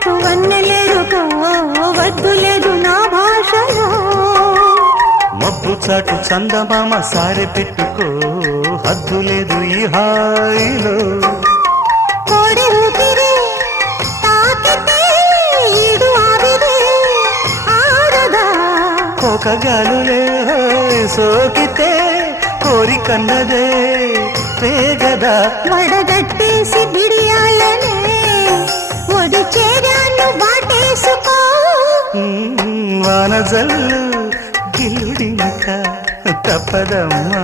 చాటు వన్నెలేరుకో వద్దు లేదు నా భాషలో మబ్బు చాటు చందమామ సారె పెట్టుకో హద్దు లేదు ఈ హాయిలో కోడి ఊపిరి తాకితే ఈడు ఆవిరే ఆడదా కోకగాలులే సోకితే కోరికన్నదే పేగదా వడగట్టేసి బిడియాలనే ఒడి చేరాను బాటేసుకో వానజల్లు గిల్లుడినక తప్పదమ్మా